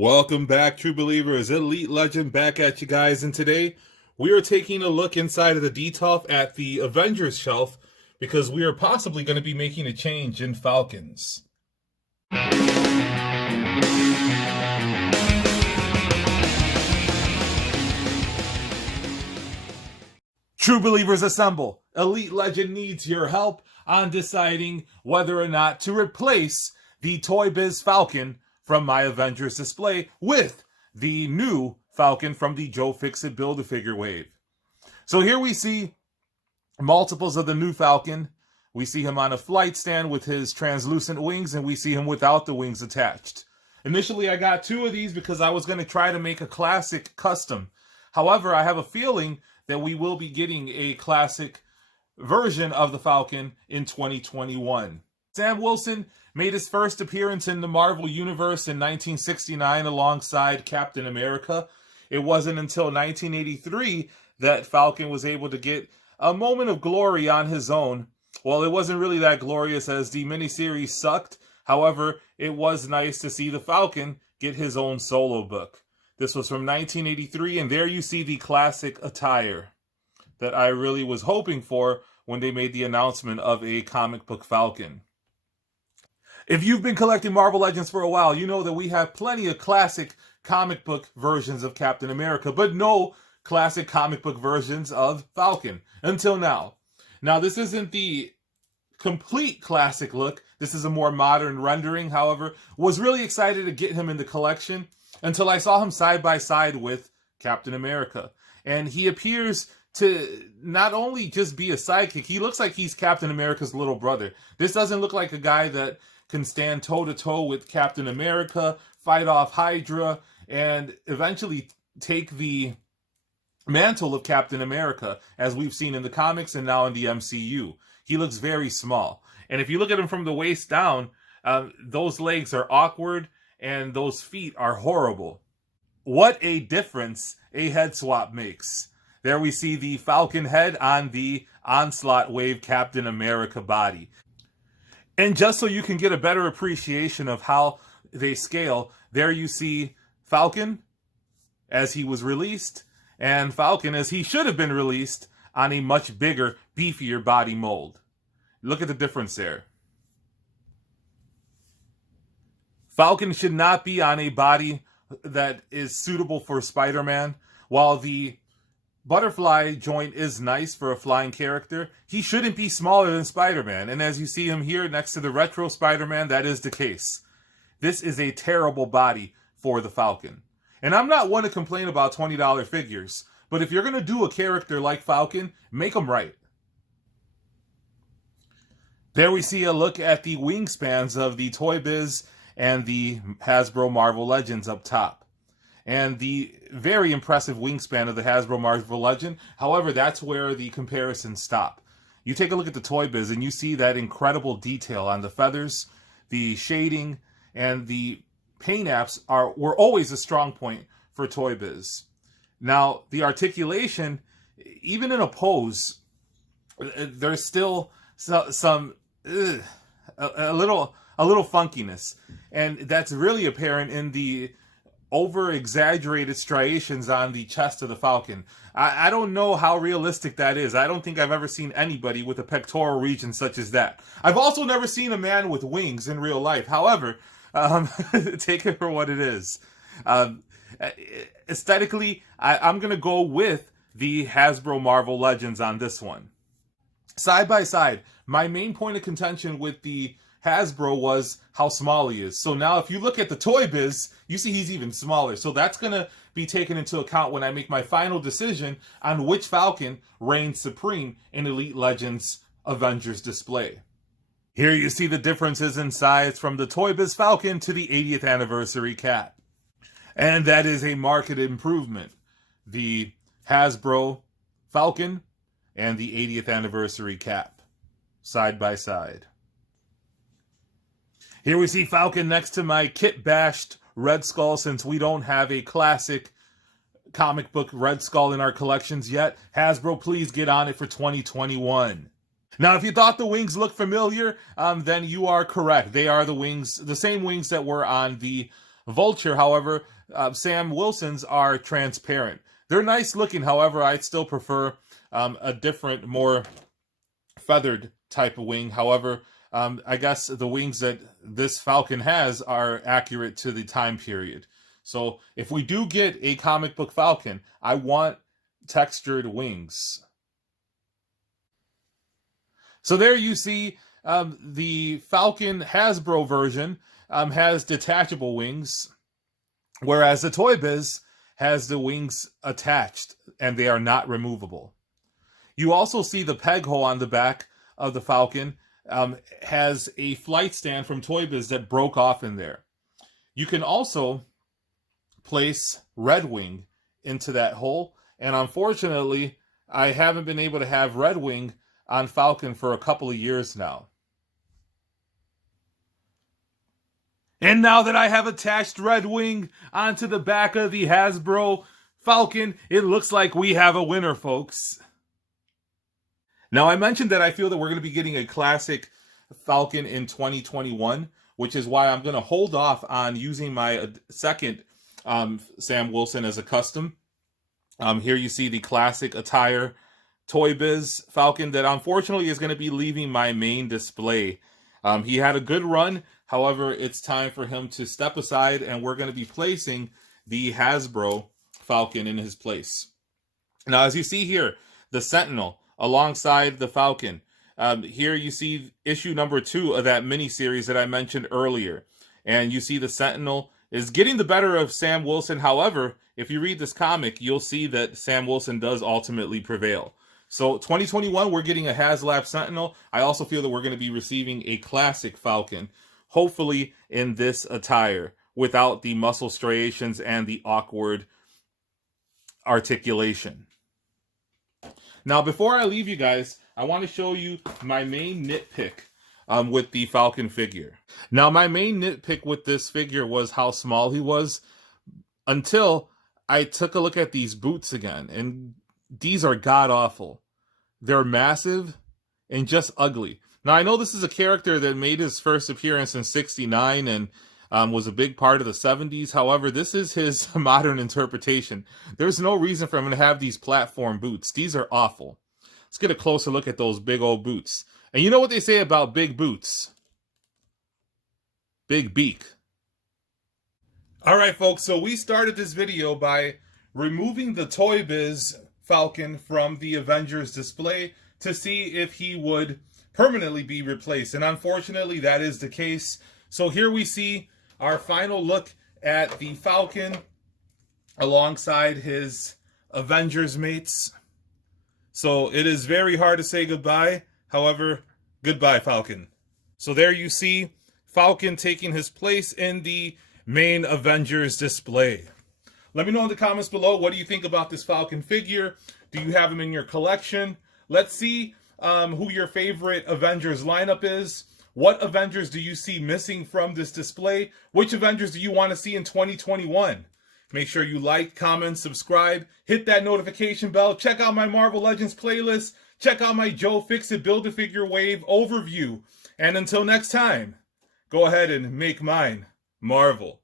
Welcome back, true believers. Elite Legend back at you guys, and today we are taking a look inside of the DTOF at the Avengers shelf because we are possibly going to be making a change in Falcons. True believers assemble. Elite Legend needs your help on deciding whether or not to replace the Toybiz Falcon from my Avengers Display with the new Falcon from the Joe Fixit Build-A-Figure wave. So here we see multiples of the new Falcon. We see him on a flight stand with his translucent wings, and we see him without the wings attached. Initially, I got two of these because I was going to try to make a classic custom. However, I have a feeling that we will be getting a classic version of the Falcon in 2021. Sam Wilson made his first appearance in the Marvel Universe in 1969 alongside Captain America. It wasn't until 1983 that Falcon was able to get a moment of glory on his own. Well, it wasn't really that glorious as the miniseries sucked. However, it was nice to see the Falcon get his own solo book. This was from 1983, and there you see the classic attire that I really was hoping for when they made the announcement of a comic book Falcon. If you've been collecting Marvel Legends for a while, you know that we have plenty of classic comic book versions of Captain America, but no classic comic book versions of Falcon until now. Now, this isn't the complete classic look. This is a more modern rendering. However, was really excited to get him in the collection until I saw him side by side with Captain America. And he appears to not only just be a sidekick, he looks like he's Captain America's little brother. This doesn't look like a guy that can stand toe-to-toe with Captain America, fight off Hydra, and eventually take the mantle of Captain America, as we've seen in the comics and now in the MCU. He looks very small. And if you look at him from the waist down, those legs are awkward and those feet are horrible. What a difference a head swap makes. There we see the Falcon head on the Onslaught Wave Captain America body. And just so you can get a better appreciation of how they scale, there you see Falcon as he was released, and Falcon as he should have been released on a much bigger, beefier body mold. Look at the difference there. Falcon should not be on a body that is suitable for Spider-Man, while the butterfly joint is nice for a flying character. He shouldn't be smaller than Spider-Man, and as you see him here next to the retro Spider-Man, that is the case. This is a terrible body for the Falcon. And I'm not one to complain about $20 figures, but if you're going to do a character like Falcon, make them right. There we see a look at the wingspans of the Toybiz and the Hasbro Marvel Legends up top. And the very impressive wingspan of the Hasbro Marvel Legend. However, that's where the comparisons stop. You take a look at the Toybiz and you see that incredible detail on the feathers, the shading, and the paint apps were always a strong point for Toybiz. Now, the articulation, even in a pose, there's still a little funkiness, and that's really apparent in the over-exaggerated striations on the chest of the Falcon. I don't know how realistic that is. I don't think I've ever seen anybody with a pectoral region such as that. I've also never seen a man with wings in real life. However, take it for what it is. Aesthetically, I'm going to go with the Hasbro Marvel Legends on this one. Side by side, my main point of contention with the Hasbro was how small he is. So now if you look at the Toybiz, you see he's even smaller. So that's going to be taken into account when I make my final decision on which Falcon reigns supreme in Elite Legends Avengers Display. Here you see the differences in size from the Toybiz Falcon to the 80th anniversary Cap. And that is a marked improvement. The Hasbro Falcon and the 80th anniversary Cap, side by side. Here we see Falcon next to my kit-bashed Red Skull, since we don't have a classic comic book Red Skull in our collections yet. Hasbro, please get on it for 2021. Now, if you thought the wings looked familiar, then you are correct. They are the wings, the same wings that were on the Vulture, however, Sam Wilson's are transparent. They're nice looking, however, I'd still prefer a different, more feathered type of wing. However, I guess the wings that this Falcon has are accurate to the time period. So if we do get a comic book Falcon, I want textured wings. So there you see the Falcon Hasbro version has detachable wings, whereas the Toybiz has the wings attached and they are not removable. You also see the peg hole on the back of the Falcon has a flight stand from Toybiz that broke off in there. You can also place Red Wing into that hole, and unfortunately, I haven't been able to have Red Wing on Falcon for a couple of years now. And now that I have attached Red Wing onto the back of the Hasbro Falcon, it looks like we have a winner, folks. Now, I mentioned that I feel that we're going to be getting a classic Falcon in 2021, which is why I'm going to hold off on using my second Sam Wilson as a custom. Here you see the classic attire Toybiz Falcon that unfortunately is going to be leaving my main display. He had a good run. However, it's time for him to step aside, and we're going to be placing the Hasbro Falcon in his place. Now, as you see here, the Sentinel alongside the Falcon. Here you see issue number 2 of that mini-series that I mentioned earlier. And you see the Sentinel is getting the better of Sam Wilson. However, if you read this comic, you'll see that Sam Wilson does ultimately prevail. So 2021, we're getting a HasLab Sentinel. I also feel that we're going to be receiving a classic Falcon, hopefully in this attire, without the muscle striations and the awkward articulation. Now, before I leave you guys, I want to show you my main nitpick with the Falcon figure. Now, my main nitpick with this figure was how small he was, until I took a look at these boots again, and these are god-awful. They're massive and just ugly. Now, I know this is a character that made his first appearance in '69 and was a big part of the 70s. However, this is his modern interpretation. There's no reason for him to have these platform boots. These are awful. Let's get a closer look at those big old boots. And you know what they say about big boots? Big beak. All right, folks, so we started this video by removing the Toybiz Falcon from the Avengers Display to see if he would permanently be replaced. And unfortunately, that is the case. So here we see our final look at the Falcon alongside his Avengers mates. So it is very hard to say goodbye. However, goodbye, Falcon. So there you see Falcon taking his place in the main Avengers display. Let me know in the comments below, what do you think about this Falcon figure? Do you have him in your collection? Let's see who your favorite Avengers lineup is. What Avengers do you see missing from this display? Which Avengers do you want to see in 2021? Make sure you like, comment, subscribe, hit that notification bell, check out my Marvel Legends playlist, check out my Joe Fix-It Build-A-Figure Wave overview. And until next time, go ahead and make mine Marvel.